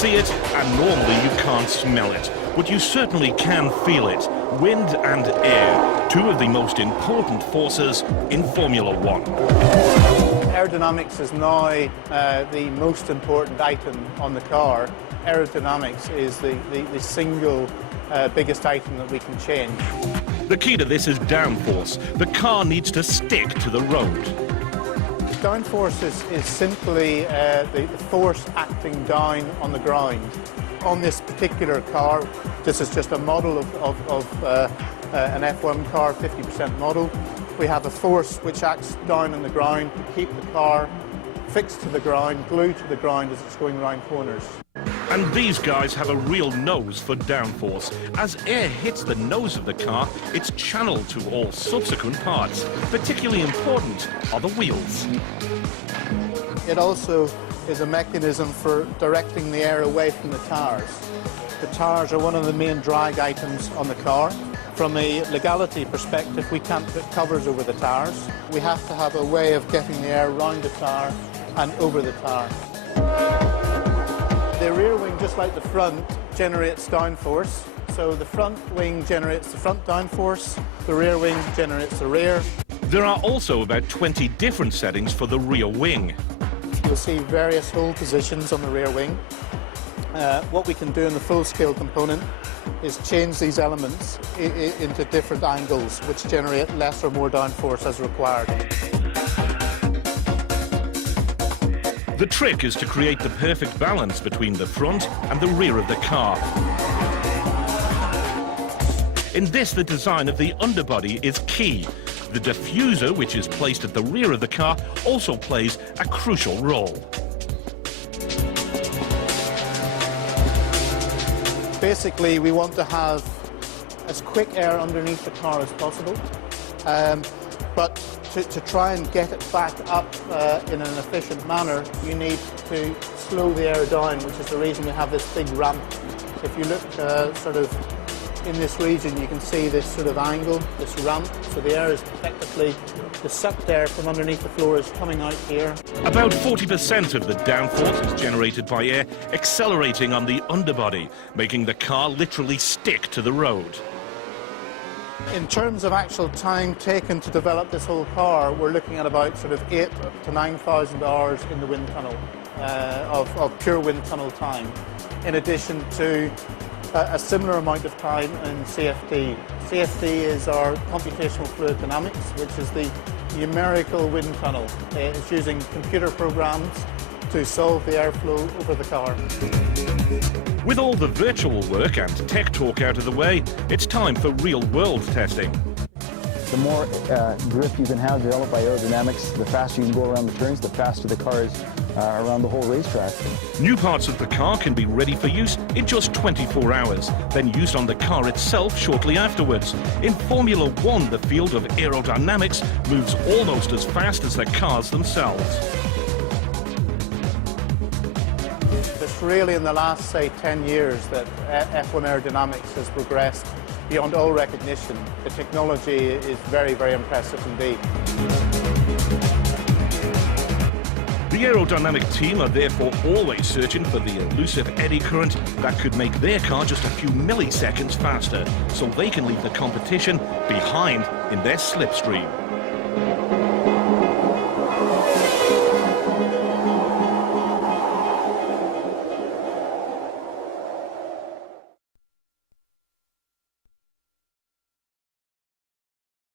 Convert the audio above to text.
see it, and normally you can't smell it, but you certainly can feel it. Wind and air, two of the most important forces in Formula One. Aerodynamics is now the most important item on the car. Aerodynamics is the single biggest item that we can change. The key to this is downforce. The car needs to stick to the road. Downforce is simply the force acting down on the ground. On this particular car, this is just a model of an F1 car, 50% model. We have a force which acts down on the ground to keep the car fixed to the ground, glued to the ground as it's going around corners. And these guys have a real nose for downforce. As air hits the nose of the car, it's channeled to all subsequent parts. Particularly important are the wheels. It also is a mechanism for directing the air away from the tires. The tires are one of the main drag items on the car. From a legality perspective, we can't put covers over the tires. We have to have a way of getting the air around the tire and over the tire. The rear wing, just like the front, generates downforce. So the front wing generates the front downforce, the rear wing generates the rear. There are also about 20 different settings for the rear wing. You'll see various hold positions on the rear wing. What we can do in the full-scale component is change these elements into different angles, which generate less or more downforce as required. The trick is to create the perfect balance between the front and the rear of the car. In this, the design of the underbody is key. The diffuser, which is placed at the rear of the car, also plays a crucial role. Basically, we want to have as quick air underneath the car as possible, but to try and get it back up in an efficient manner, you need to slow the air down, which is the reason we have this big ramp. If you look sort of in this region, you can see this sort of angle, this ramp, so the air is effectively, the sucked air from underneath the floor is coming out here. About 40% of the downforce is generated by air accelerating on the underbody, making the car literally stick to the road. In terms of actual time taken to develop this whole car, we're looking at about sort of 8,000 to 9,000 hours in the wind tunnel, of pure wind tunnel time, in addition to a similar amount of time in CFD. CFD is our computational fluid dynamics, which is the numerical wind tunnel. It's using computer programs to solve the airflow over the car. With all the virtual work and tech talk out of the way, it's time for real-world testing. The more drift you can have developed by aerodynamics, the faster you can go around the turns, the faster the car is around the whole racetrack. New parts of the car can be ready for use in just 24 hours, then used on the car itself shortly afterwards. In Formula One, the field of aerodynamics moves almost as fast as the cars themselves. It's really in the last, say, 10 years that F1 aerodynamics has progressed beyond all recognition. The technology is very, very impressive indeed. The aerodynamic team are therefore always searching for the elusive eddy current that could make their car just a few milliseconds faster, so they can leave the competition behind in their slipstream.